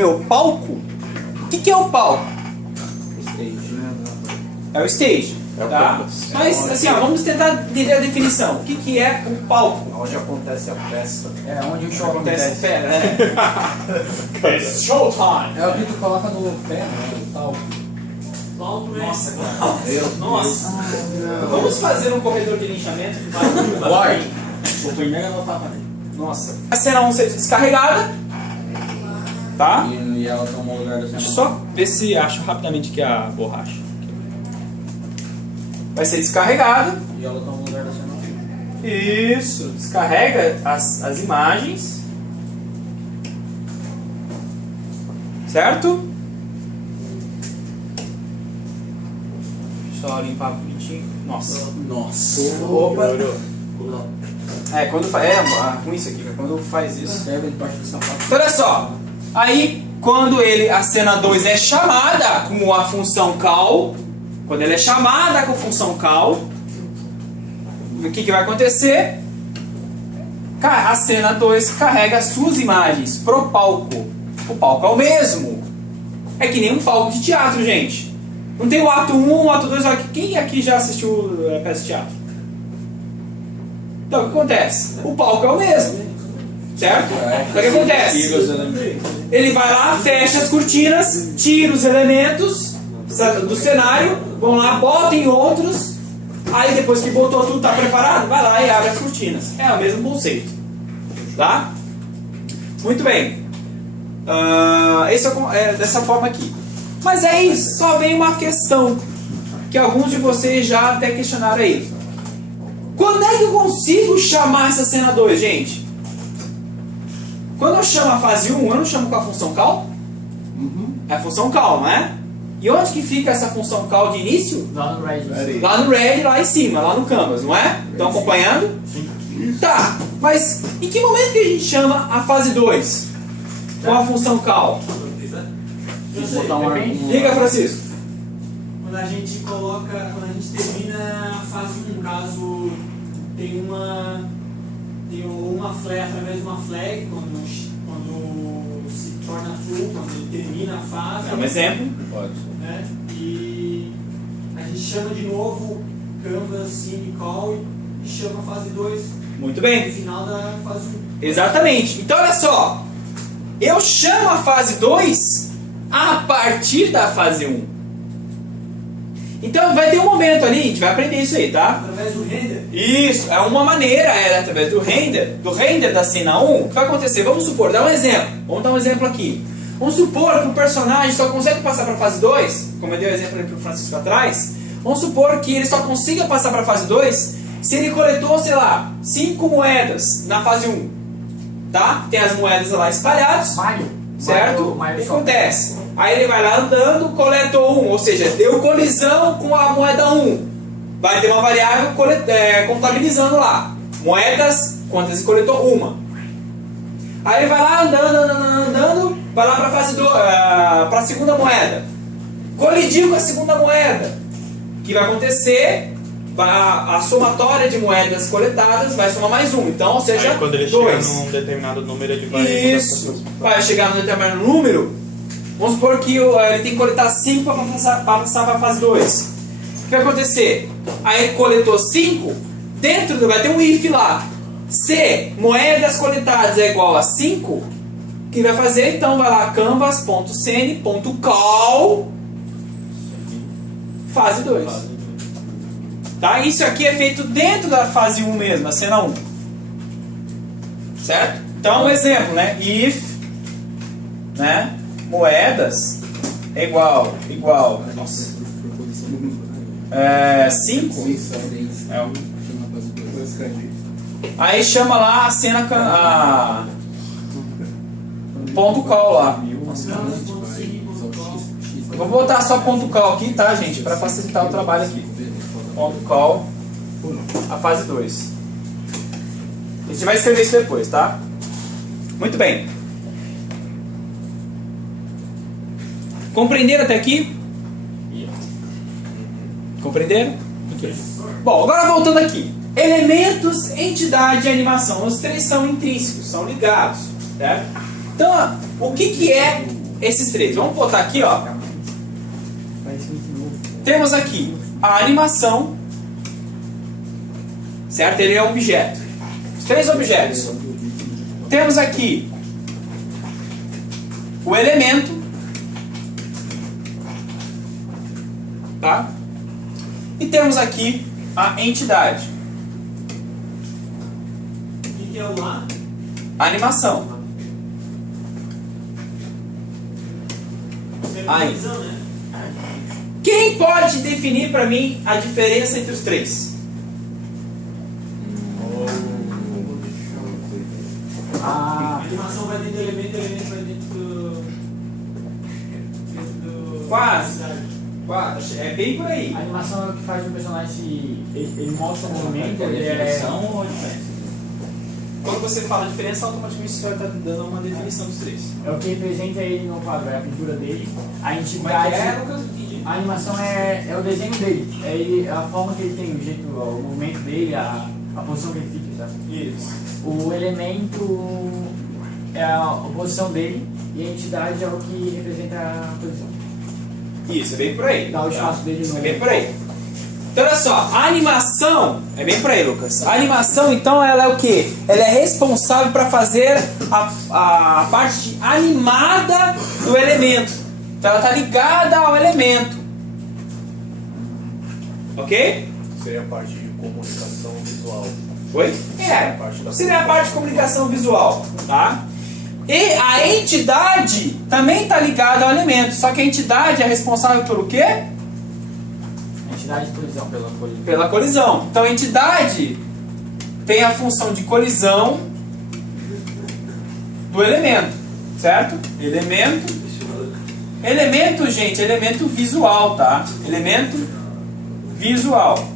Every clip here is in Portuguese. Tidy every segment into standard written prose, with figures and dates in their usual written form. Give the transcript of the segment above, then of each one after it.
Meu palco? O que é o palco? É o stage, tá? Mas assim, ó, vamos tentar entender a definição. O que é o palco? Onde acontece a peça. É onde o show Acontece acontece. pé, né? It's showtime! É o que tu coloca no pé, né? O tal. Nossa, cara. Meu Nossa. Vamos fazer um corredor de linchamento que vai Vai. O Fernando não tava nele. Nossa. A cena 1 ser descarregada. Tá? E ela tomou o lugar da Deixa eu só ver se acho rapidamente aqui a borracha. Vai ser descarregada. E ela tomou o lugar da cena. Isso. Descarrega as imagens. Certo? Só limpar bonitinho. Nossa. Nossa. Opa. É, quando faz. É, ruim isso aqui, cara. Quando faz isso. Serve debaixo do sapato. Então, olha só. Aí, quando a cena 2 é chamada com a função call, quando ela é chamada com a função call, o que vai acontecer? A cena 2 carrega as suas imagens pro palco. O palco é o mesmo. É que nem um palco de teatro, gente. Não tem o ato 1, o ato 2. Quem aqui já assistiu peça de teatro? Então, o que acontece? O palco é o mesmo. Certo? Então, o que acontece? Ele vai lá, fecha as cortinas, tira os elementos do cenário, vão lá, bota em outros, aí depois que botou tudo, está preparado, vai lá e abre as cortinas. É o mesmo conceito. Tá? Muito bem. Esse é dessa forma aqui. Mas aí só vem uma questão que alguns de vocês já até questionaram aí. Quando é que eu consigo chamar essa cena 2, gente? Quando eu chamo a fase 1, eu não chamo com a função call? É a função call, não é? E onde que fica essa função call de início? Lá no Red. Lá no Red, lá em cima, lá no Canvas, não é? Estão acompanhando? Sim. Tá, mas em que momento que a gente chama a fase 2? Com a função call? Tem que botar uma... Diga, Francisco. Quando a gente termina a fase 1, caso tem uma flag, através de uma flag, quando se torna true, quando ele termina a fase. É um exemplo. Pode. Né? E a gente chama de novo Canvas, Sim, Call e chama a fase 2 Muito no bem. final da fase 1. Exatamente. Então, olha só. Eu chamo a fase 2 a partir da fase 1. Então, vai ter um momento ali, a gente vai aprender isso aí, tá? Através do render. Isso, é uma maneira, através do render da cena 1, o que vai acontecer? Vamos supor, dar um exemplo. Vamos dar um exemplo aqui. Vamos supor que o personagem só consegue passar para a fase 2, como eu dei o exemplo ali para o Francisco atrás. Vamos supor que ele só consiga passar para a fase 2 se ele coletou, sei lá, 5 moedas na fase 1. Tá? Tem as moedas lá espalhadas, certo? O que acontece? Aí ele vai lá andando, coletou 1, ou seja, deu colisão com a moeda 1. Vai ter uma variável contabilizando lá. Moedas, quantas ele coletou? 1. Aí ele vai lá andando, vai lá para a fase 2, para a segunda moeda. Colidiu com a segunda moeda. O que vai acontecer? A somatória de moedas coletadas vai somar mais 1. Então, ou seja, aí, quando ele 2. chega num determinado número, ele vai... Isso. Vai chegar num determinado número. Vamos supor que ele tem que coletar 5 para passar para a fase 2. O que vai acontecer? Aí ele coletou 5, dentro vai ter um if lá. Se moedas coletadas é igual a 5, o que vai fazer? Então vai lá, canvas.scene.call fase 2. Tá? Isso aqui é feito dentro da fase 1 mesmo, a cena 1. Certo? Então, um exemplo, né? If, né? Moedas é igual, nossa, 5. Aí chama lá a cena, ponto call lá. Vou botar só ponto call aqui, tá, gente? Para facilitar o trabalho aqui. Ponto call, a fase 2. A gente vai escrever isso depois, tá? Muito bem. Compreenderam até aqui? Compreenderam? Okay. Bom, agora voltando aqui. Elementos, entidade e animação. Os três são intrínsecos, são ligados. Certo? Então, o que é esses três. Vamos botar aqui, ó. Temos aqui a animação, certo? Ele é um objeto. Os três objetos. Temos aqui o elemento, tá? E temos aqui a entidade. O que é o lá? A animação. Aí. Né? Quem pode definir para mim a diferença entre os três? A animação vai dentro do elemento, o elemento vai dentro do... Quase. Quase. É bem por aí. A animação é o que faz o personagem se... Ele mostra o movimento, ele definição ou diferença? Quando você fala diferença, automaticamente você vai estar dando uma definição dos três. É o que representa ele no quadro, é a pintura dele. A Como entidade... é que é, Lucas? Entendi. A animação é o desenho dele. É ele, a forma que ele tem, o jeito, o movimento dele, a posição que ele fica, sabe? Isso. O elemento é a posição dele e a entidade é o que representa a posição. Isso, é bem por aí. Dá o espaço dele no... É bem por aí. Então, olha só, a animação, é bem por aí, Lucas. A animação, então, ela é o quê? Ela é responsável para fazer a parte animada do elemento. Então, ela está ligada ao elemento. Ok? Seria a parte de comunicação visual. Oi? Seria a parte de comunicação visual, tá? E a entidade também está ligada ao elemento, só que a entidade é responsável pelo quê? A entidade de colisão, pela colisão. Pela colisão. Então a entidade tem a função de colisão do elemento, certo? Elemento, gente, elemento visual, tá? Elemento visual.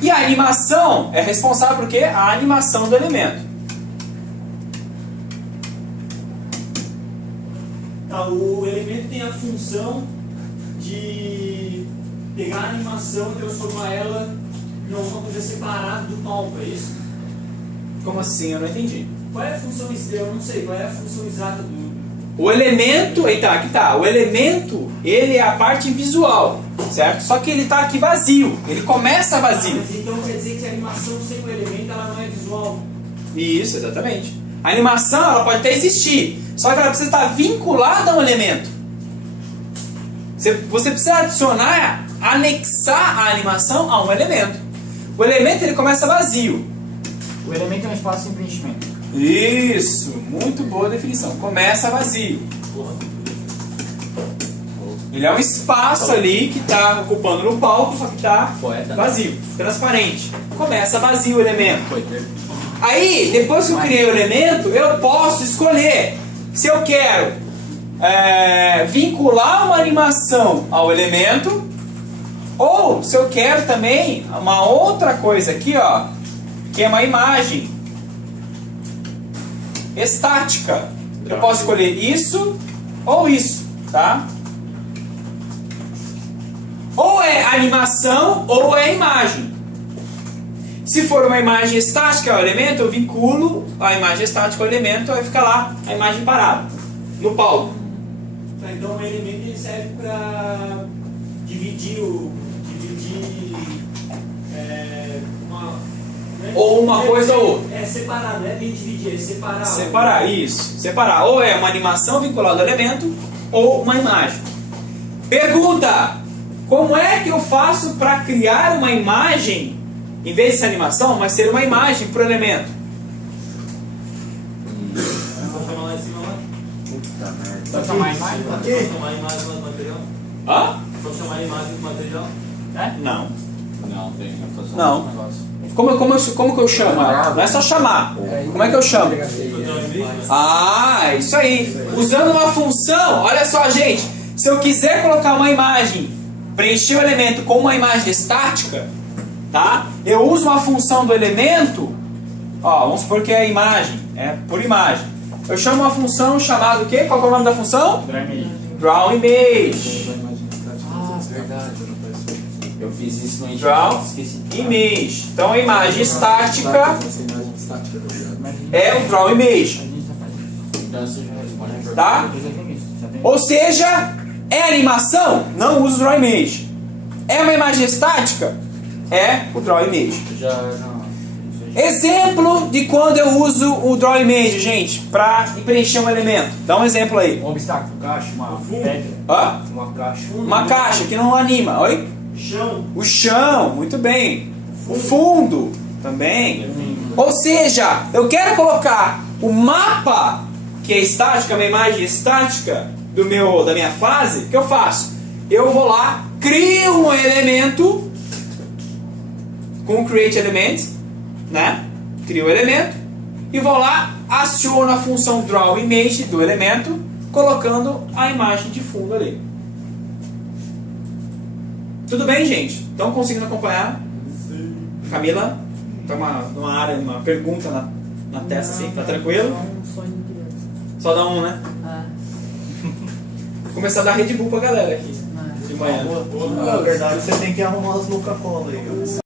E a animação é responsável por quê? A animação do elemento. Tá, o elemento tem a função de pegar a animação e transformar ela em alguma coisa separada do palco, é isso? Como assim? Eu não entendi. Qual é a função, eu não sei, qual é a função exata do... O elemento, eita, aqui tá, o elemento, ele é a parte visual, certo? Só que ele tá aqui vazio, ele começa vazio. Mas então quer dizer que a animação sem o elemento, ela não é visual? Isso, exatamente. A animação, ela pode até existir, só que ela precisa estar vinculada a um elemento. Você precisa adicionar, anexar a animação a um elemento. O elemento, ele começa vazio. O elemento é um espaço sem preenchimento. Isso, muito boa definição. Começa vazio. Ele é um espaço ali que está ocupando no palco, só que está vazio, transparente. Começa vazio o elemento. Aí, depois que eu criei o elemento, eu posso escolher se eu quero vincular uma animação ao elemento, ou se eu quero também uma outra coisa aqui, ó, que é uma imagem estática. Eu posso escolher isso ou isso, tá? Ou é animação ou é imagem. Se for uma imagem estática ao elemento, eu vinculo a imagem estática ao elemento, aí fica lá a imagem parada no palco. Tá, então o elemento ele serve para dividir ou uma coisa ou outra. É separar, não é bem dividir, é separar. Separar, isso. Separar. Ou é uma animação vinculada ao elemento, ou uma imagem. Pergunta! Como é que eu faço para criar uma imagem, em vez de ser animação, mas ser uma imagem para o elemento? Só chamar lá em cima lá? Puta merda. Só chamar a imagem? Só chamar a imagem do material? Hã? Só chamar a imagem do material? Não. Não, tem. Não. Como que eu chamo ela? Não é só chamar. Como é que eu chamo? Ah, isso aí. Usando uma função, olha só, gente. Se eu quiser colocar uma imagem, preencher o elemento com uma imagem estática, tá? Eu uso uma função do elemento, ó, vamos supor que é a imagem, é por imagem. Eu chamo uma função chamada o quê? Qual é o nome da função? Draw Image. Ah, verdade. Eu fiz isso no Draw Image. Então a imagem estática é o Draw Image. Então você já responde a pergunta. Tá? Depois eu tenho isso. Já tem. Ou seja, é animação? Não uso o Draw Image. É uma imagem estática? É o Draw Image. Já não. Exemplo de quando eu uso o Draw Image, gente, para preencher um elemento. Dá um exemplo aí. Um obstáculo, caixa, uma pedra, Hã? uma caixa. Uma caixa que não anima. Oi? Chão. O chão, muito bem. O fundo, também. Ou seja, eu quero colocar o mapa, que é estático, uma imagem estática da minha fase. O que eu faço? Eu vou lá, crio um elemento com o Create Element, né? Crio o elemento e vou lá, aciono a função Draw Image do elemento, colocando a imagem de fundo ali. Tudo bem, gente? Estão conseguindo acompanhar? Camila? Tá numa área, uma pergunta na testa assim, tá tranquilo? Só um sonho de criança. Só dá um, né? Vou começar a dar Red Bull pra galera aqui de manhã. Na verdade, você tem que arrumar as Coca-Cola aí.